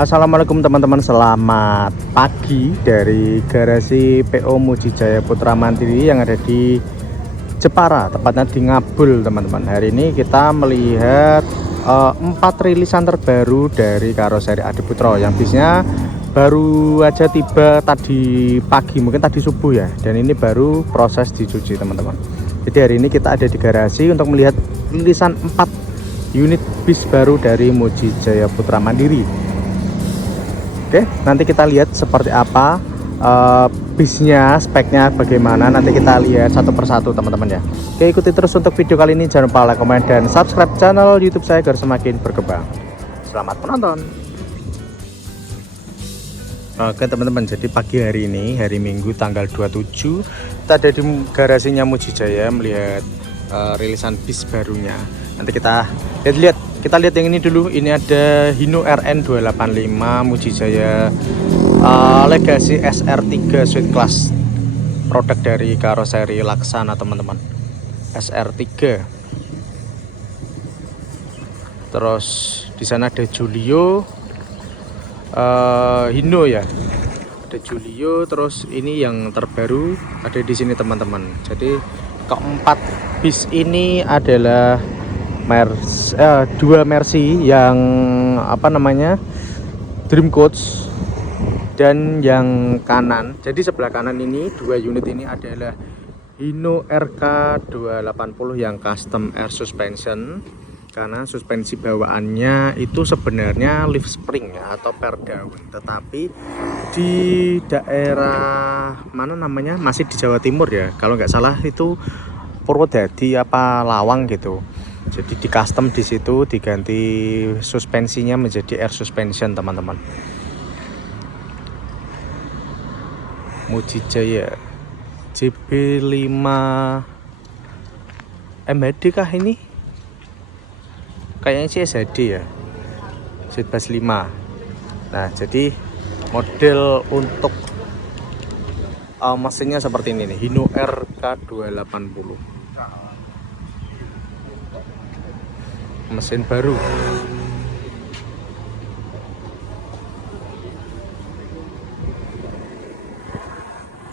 Assalamualaikum teman-teman, selamat pagi dari garasi PO Muji Jaya Putra Mandiri yang ada di Jepara, tepatnya di Ngabul teman-teman. Hari ini kita melihat 4 rilisan terbaru dari karoseri Adi Putro yang bisnya baru aja tiba tadi pagi, mungkin tadi subuh ya, dan ini baru proses dicuci teman-teman. Jadi hari ini kita ada di garasi untuk melihat rilisan 4 unit bis baru dari Muji Jaya Putra Mandiri. Oke, nanti kita lihat seperti apa bisnya, speknya bagaimana. Nanti kita lihat satu persatu teman-teman ya. Oke, ikuti terus untuk video kali ini. Jangan lupa like, komen, dan subscribe channel YouTube saya agar semakin berkembang. Selamat menonton. Oke teman-teman, jadi pagi hari ini, hari Minggu tanggal 27, kita ada di garasinya Muji Jaya melihat rilisan bis barunya. Nanti kita lihat yang ini dulu. Ini ada Hino RN 285 Muji Jaya Legacy SR3 Suite Class, produk dari karoseri Laksana teman-teman, SR3. Terus di sana ada Giulio, Hino ya, ada Giulio. Terus ini yang terbaru ada di sini teman-teman. Jadi keempat bis ini adalah dua Mercy yang Dream Coach, dan yang kanan, jadi sebelah kanan ini dua unit ini adalah Hino RK 280 yang custom air suspension, karena suspensi bawaannya itu sebenarnya leaf spring ya, atau per daun, tetapi di daerah mana namanya, masih di Jawa Timur ya, kalau nggak salah itu Purwodadi apa Lawang gitu. Jadi di custom di situ, diganti suspensinya menjadi air suspension teman-teman. Muji Jaya JB5 MHD kah ini? Kayaknya sih SHD ya, Z5. Nah, jadi model untuk mesinnya seperti ini nih, Hino RK 280. Mesin baru.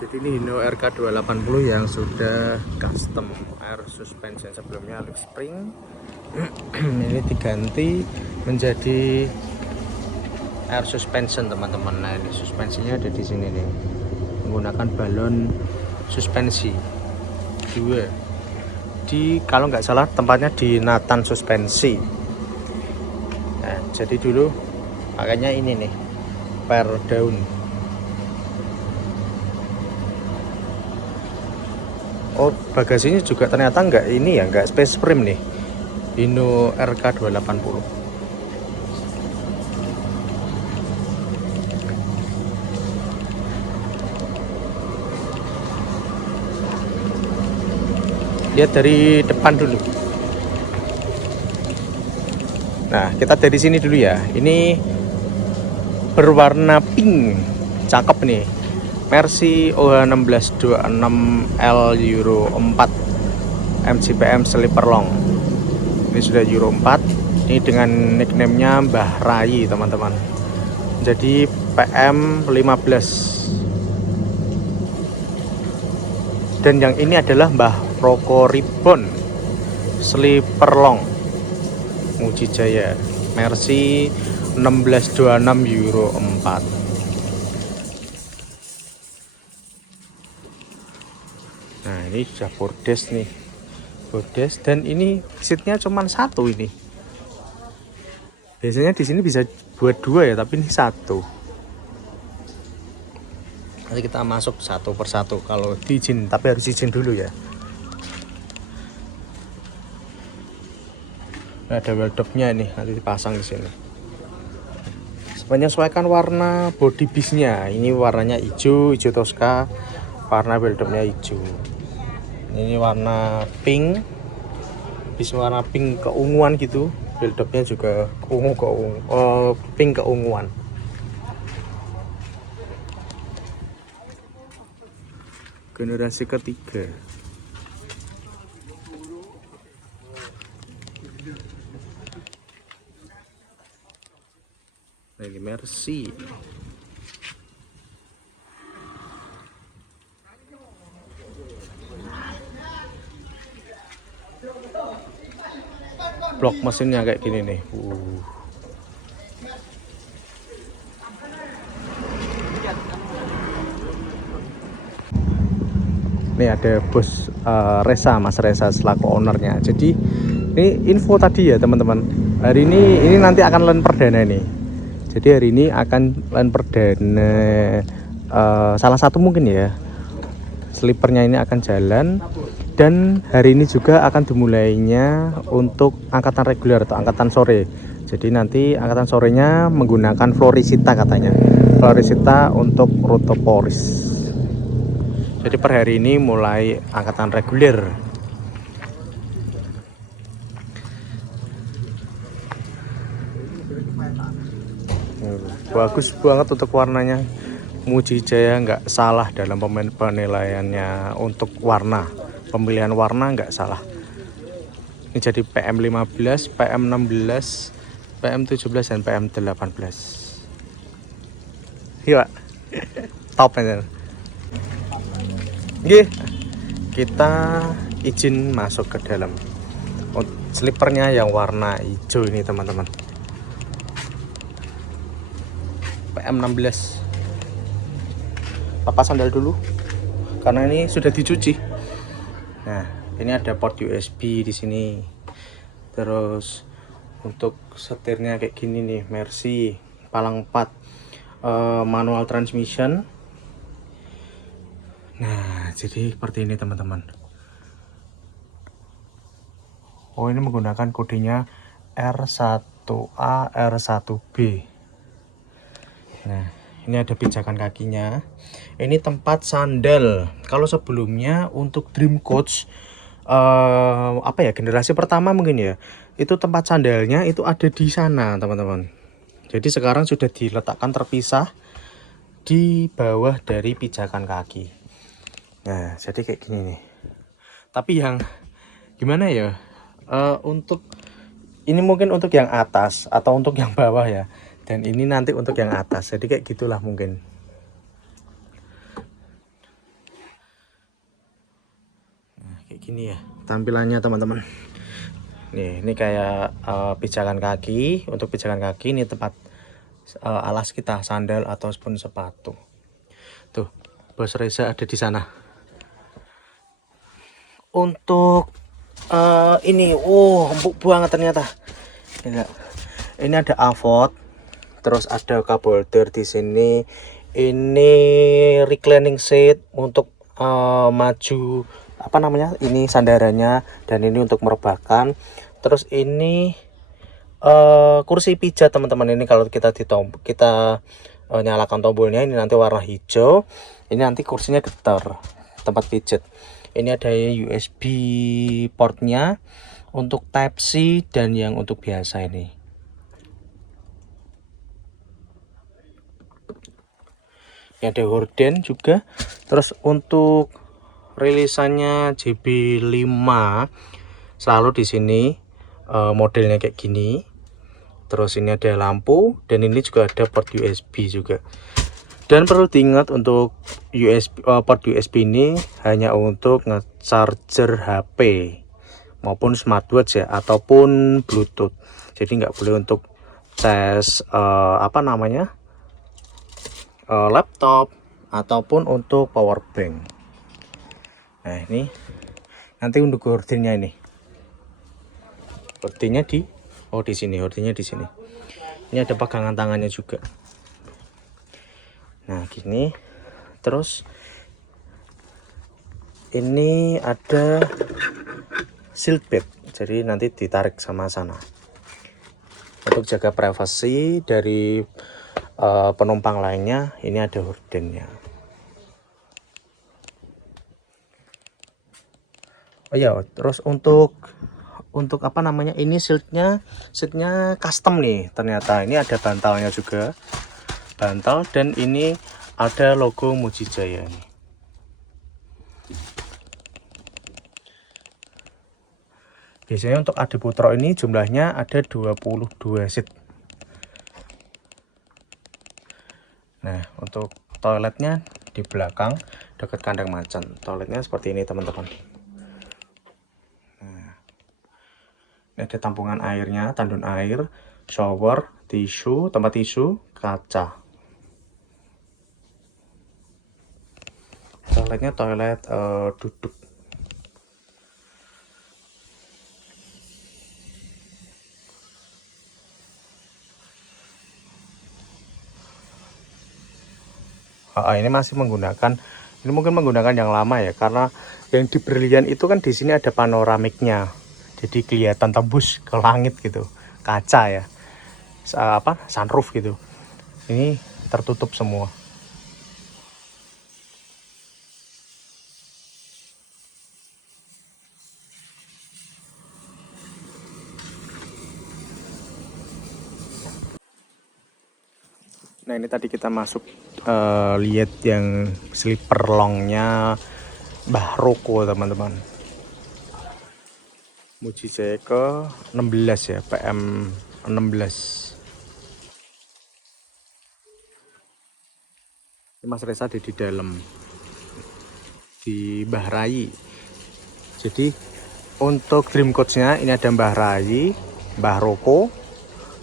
Jadi ini Hino RK 280 yang sudah custom air suspension, sebelumnya leaf spring. Ini diganti menjadi air suspension teman-teman. Nah, ini suspensinya ada di sini nih, menggunakan balon suspensi 2. Kalau nggak salah tempatnya di Nathan Suspensi. Nah, jadi dulu pakainya ini nih, per daun. Oh, bagasinya juga ternyata nggak ini ya, nggak space frame nih, Hino RK 280. Lihat dari depan dulu. Nah, kita dari sini dulu ya. Ini berwarna pink, cakep nih. Mercy OH1626L Euro 4 MGPM Sleeper Long. Ini sudah Euro 4. Ini dengan nickname-nya Mbah Rai teman-teman. Jadi PM 15. Dan yang ini adalah Mbah Roko Ribbon Sleeper Long Muji Jaya Mercy 1626 Euro 4. Nah, ini sudah bordes nih, bordes, dan ini seatnya cuma satu ini. Biasanya di sini bisa buat dua ya, tapi ini satu. Nanti kita masuk satu persatu kalau diizin, tapi harus izin dulu ya. Nah, ada welldopnya ini, nanti dipasang di sini. Menyesuaikan warna body bisnya. Ini warnanya hijau Tosca, warna welldopnya hijau. Ini warna pink, bis warna pink keunguan gitu. Welldopnya juga pink keunguan. Generasi ketiga. Nah, ini Mercy. Blok mesinnya kayak gini nih. Ini ada bos Reza, Mas Reza selaku ownernya. Jadi ini info tadi ya teman-teman. Hari ini nanti akan land perdana nih. Jadi hari ini akan land perdana salah satu mungkin ya. Slipernya ini akan jalan. Dan hari ini juga akan dimulainya untuk angkatan reguler atau angkatan sore. Jadi nanti angkatan sorenya menggunakan Florisita katanya. Florisita untuk rute Poris. Jadi per hari ini mulai angkatan reguler. Bagus banget untuk warnanya. Muji Jaya nggak salah dalam penilaiannya untuk warna. Pemilihan warna nggak salah. Ini jadi PM15, PM16, PM17 dan PM18. Iya, top aja. Oke, kita izin masuk ke dalam. Slipernya yang warna hijau ini teman-teman. PM16. Lepas sandal dulu, karena ini sudah dicuci. Nah, ini ada port USB di sini. Terus untuk setirnya kayak gini nih, Mercy, palang 4, manual transmission. Nah, jadi seperti ini teman-teman. Oh, ini menggunakan kodenya R1A, R1B. Nah, ini ada pijakan kakinya. Ini tempat sandal. Kalau sebelumnya untuk Dream Coach apa ya, generasi pertama mungkin ya, itu tempat sandalnya itu ada di sana teman-teman. Jadi sekarang sudah diletakkan terpisah di bawah dari pijakan kaki. Nah, jadi kayak gini nih. Tapi yang gimana ya, untuk ini mungkin untuk yang atas atau untuk yang bawah ya, dan ini nanti untuk yang atas. Jadi kayak gitulah mungkin. Nah, kayak gini ya tampilannya teman-teman. Nih, ini kayak pijakan kaki. Untuk pijakan kaki ini tempat alas kita, sandal ataupun sepatu. Tuh, Bos Reza ada di sana. Untuk ini, empuk banget ternyata. Ini ada avot, terus ada cup holder di sini. Ini reclining seat untuk maju, apa namanya? Ini sandarannya, dan ini untuk merebahkan. Terus ini kursi pijat teman-teman. Ini kalau kita nyalakan tombolnya, ini nanti warna hijau. Ini nanti kursinya getar, tempat pijat. Ini ada USB portnya untuk Type C dan yang untuk biasa ini. Ini ada horden juga. Terus untuk rilisannya JB5 selalu di sini modelnya kayak gini. Terus ini ada lampu dan ini juga ada port USB juga. Dan perlu diingat untuk port USB ini hanya untuk nge-charger HP maupun smartwatch ya, ataupun Bluetooth. Jadi nggak boleh untuk cas apa namanya, laptop ataupun untuk power bank. Nah, ini nanti untuk hordingnya ini. Hordingnya di sini, hordingnya di sini. Ini ada pegangan tangannya juga. Nah, gini. Terus ini ada seat belt, jadi nanti ditarik sama sana untuk jaga privasi dari penumpang lainnya. Ini ada hordennya. Oh ya, terus untuk apa namanya, ini seatnya custom nih ternyata. Ini ada bantalnya juga, bantal, dan ini ada logo Muji Jaya nih. Biasanya untuk Adi Putro ini jumlahnya ada 22 seat. Nah, untuk toiletnya di belakang dekat kandang macan. Toiletnya seperti ini teman-teman. Nah, ini ada tampungan airnya, tandun air, shower, tisu, tempat tisu, kaca. Toiletnya toilet duduk. Ini masih menggunakan, ini mungkin menggunakan yang lama ya, karena yang di Berlian itu kan di sini ada panoramiknya, jadi kelihatan tembus ke langit gitu, kaca ya, sunroof gitu. Ini tertutup semua. Nah, ini tadi kita masuk lihat yang sleeper longnya Mbah Roko teman-teman. Muji Jaya ke 16 ya, PM 16. Ini Mas Reza ada di dalam, di Mbah Rai. Jadi untuk dream coach-nya ini ada Mbah Rai, Mbah Roko.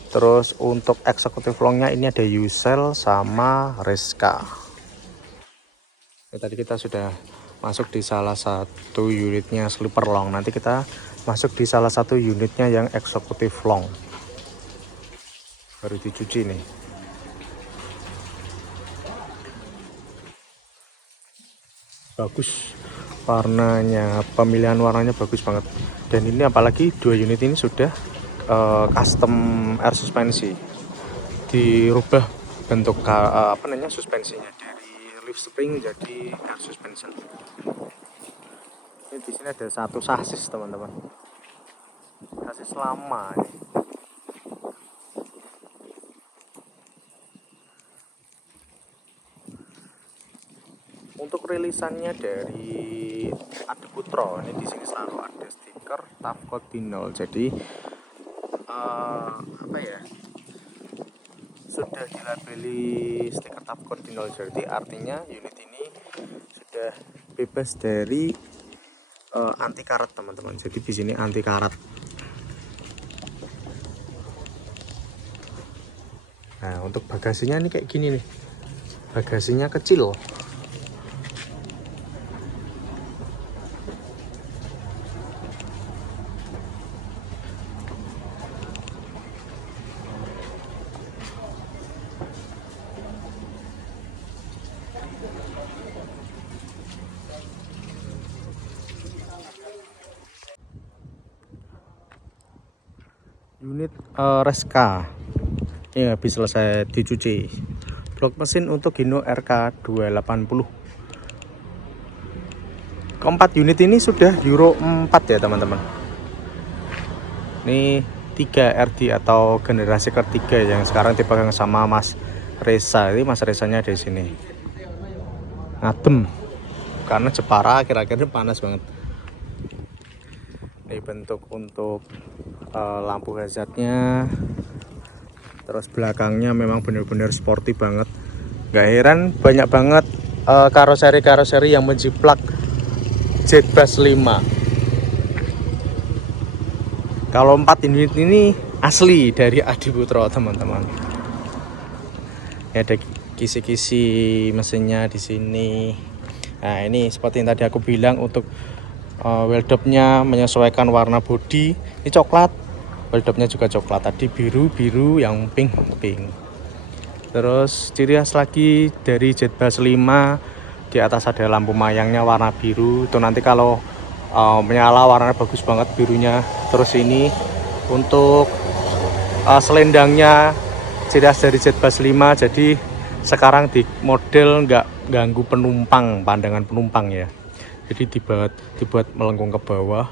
Terus untuk eksekutif longnya ini ada Yusel sama Reska. Tadi kita sudah masuk di salah satu unitnya sleeper long. Nanti kita masuk di salah satu unitnya yang eksekutif long. Baru dicuci nih. Bagus warnanya, pemilihan warnanya bagus banget. Dan ini apalagi dua unit ini sudah custom air suspensi, dirubah bentuk suspensinya dari leaf spring jadi air suspension. Ini di sini ada satu sasis teman-teman, sasis lama ini. Untuk rilisannya dari Adi Putro, ini di sini selalu ada stiker Tafcode Binol. Jadi sudah dilabeli stiker Tafcode Binol, jadi artinya unit ini sudah bebas dari anti karat teman-teman. Jadi di sini anti karat. Nah, untuk bagasinya ini kayak gini nih, bagasinya kecil. Unit Reska ini habis selesai dicuci. Blok mesin untuk Hino RK 280. Keempat unit ini sudah Euro 4 ya teman-teman. Ini 3 RD atau generasi ketiga yang sekarang dipegang sama Mas Reza. Ini Mas Rezanya di sini. Ngadem karena Jepara kira-kira panas banget. Ini bentuk untuk lampu hazardnya. Terus belakangnya memang benar-benar sporty banget. Gak heran banyak banget karoseri-karoseri yang menjiplak Jetbus 5. Kalau 4 unit ini asli dari Adi Putro teman-teman. Ada kisi-kisi mesinnya di sini. Nah, ini seperti yang tadi aku bilang, untuk weldopnya menyesuaikan warna bodi. Ini coklat, weldopnya juga coklat. Tadi biru, yang pink. Terus ciri khas lagi dari Jetbus 5, di atas ada lampu mayangnya warna biru. Itu nanti kalau menyala warnanya bagus banget birunya. Terus ini untuk selendangnya ciri khas dari Jetbus 5. Jadi sekarang di model nggak ganggu penumpang, pandangan penumpang ya. Jadi dibuat melengkung ke bawah.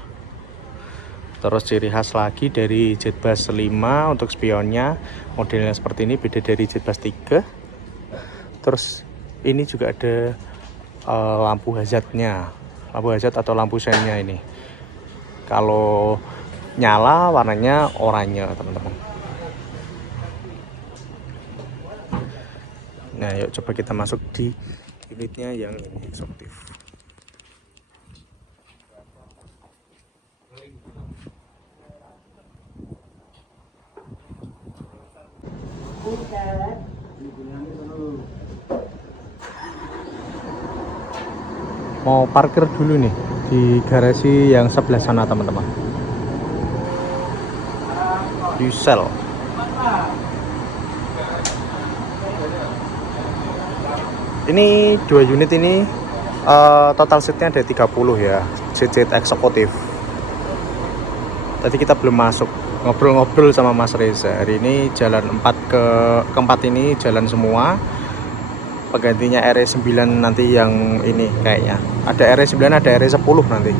Terus ciri khas lagi dari Jetbus 5 untuk spionnya, modelnya seperti ini, beda dari Jetbus 3. Terus ini juga ada lampu hazardnya, lampu hazard atau lampu seinnya ini. Kalau nyala warnanya oranye teman-teman. Nah, yuk coba kita masuk di unitnya yang ini eksekutif. Mau parkir dulu nih di garasi yang sebelah sana teman-teman. Diesel. Ini 2 unit ini total seatnya ada 30 ya, seat eksekutif. Tadi kita belum masuk, ngobrol-ngobrol sama Mas Reza. Hari ini jalan 4 keempat ini jalan semua. Penggantinya RE9 nanti yang ini kayaknya. Ada RE9, ada RE10 nanti.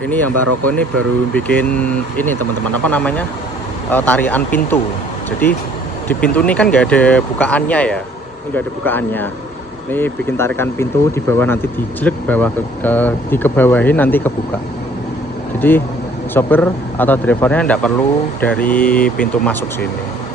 Ini yang Mbak Roko ini baru bikin ini teman-teman, apa namanya, tarian pintu. Jadi di pintu ini kan nggak ada bukaannya ya, nggak ada bukaannya. Ini bikin tarikan pintu di bawah, nanti dijelek bawah dikebawahin nanti kebuka. Jadi sopir atau drivernya nggak perlu dari pintu masuk sini.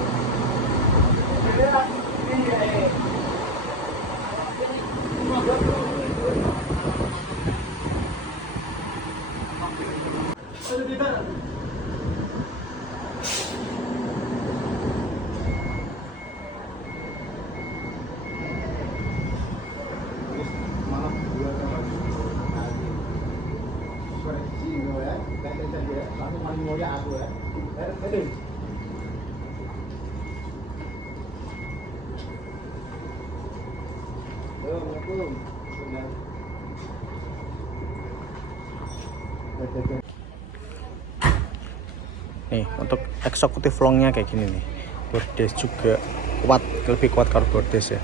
Nih untuk eksekutif longnya kayak gini nih, bordes juga kuat, lebih kuat kalau bordes ya.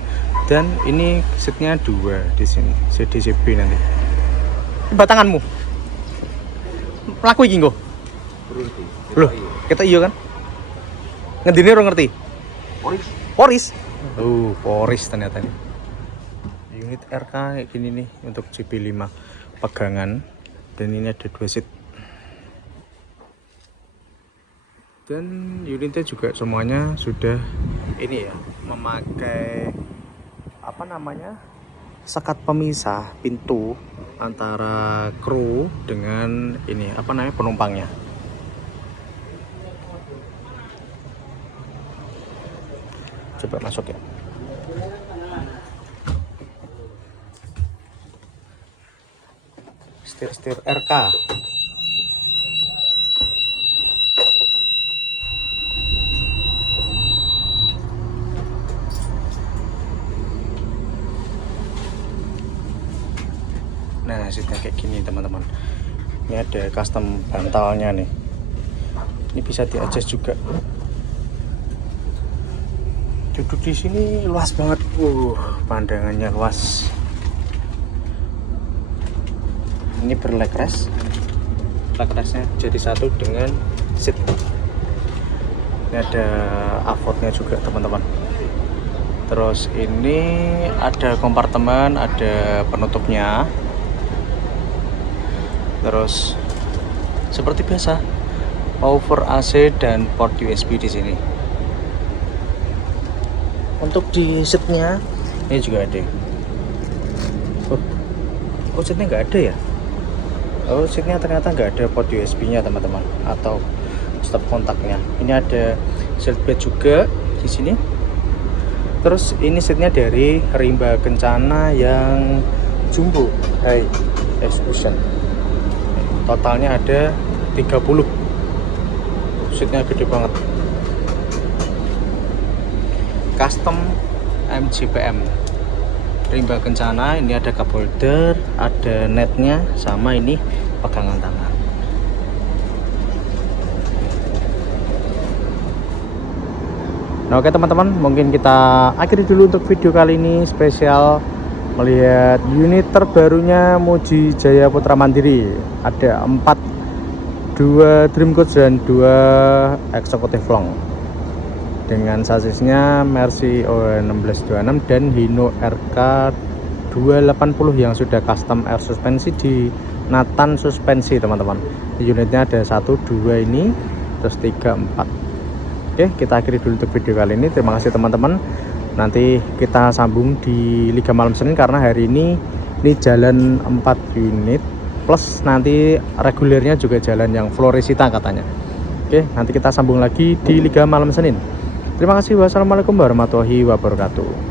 Dan ini seatnya 2 di sini, CDCB nanti. Batanganmu laku iki nggo loh, kita iya kan ngendini orang ngerti Poris Poris ternyata nih. Unit RK kayak gini nih untuk CB5 pegangan, dan ini ada 2 seat. Dan unitnya juga semuanya sudah ini ya, memakai apa namanya, sekat pemisah pintu antara kru dengan ini apa namanya, penumpangnya. Coba masuk ya. Setir RK. Nah, seatnya kayak gini teman-teman. Ini ada custom bantalnya nih. Ini bisa di-adjust juga. Duduk di sini luas banget. Pandangannya luas. Ini berlegrest. Legrestnya jadi satu dengan seat. Ini ada avotnya juga teman-teman. Terus ini ada kompartemen, ada penutupnya. Terus seperti biasa over AC dan port USB di sini. Untuk di seatnya ini juga ada. Oh seatnya nggak ada ya? Oh seatnya ternyata nggak ada port USB-nya teman-teman, atau stop kontaknya. Ini ada seatbelt juga di sini. Terus ini seatnya dari Rimba Kencana yang jumbo high exclusion. Totalnya ada 30. Seatnya gede banget. Custom MGPM Rimba Kencana. Ini ada cup holder, ada netnya, sama ini pegangan tangan. Nah oke teman-teman, mungkin kita akhiri dulu untuk video kali ini, spesial melihat unit terbarunya Muji Jaya Putra Mandiri. Ada 4, 2 Dream Coach dan 2 Executive Long, dengan sasisnya Mercy OH1626 dan Hino RK 280 yang sudah custom air suspensi di Nathan suspensi teman-teman. Unitnya ada 1, 2 ini, terus 3, 4. Oke, kita akhiri dulu untuk video kali ini. Terima kasih teman-teman. Nanti kita sambung di Liga Malam Senin karena hari ini jalan 4 unit plus nanti regulernya juga jalan yang Floresita katanya. Oke, nanti kita sambung lagi di Liga Malam Senin. Terima kasih. Wassalamualaikum warahmatullahi wabarakatuh.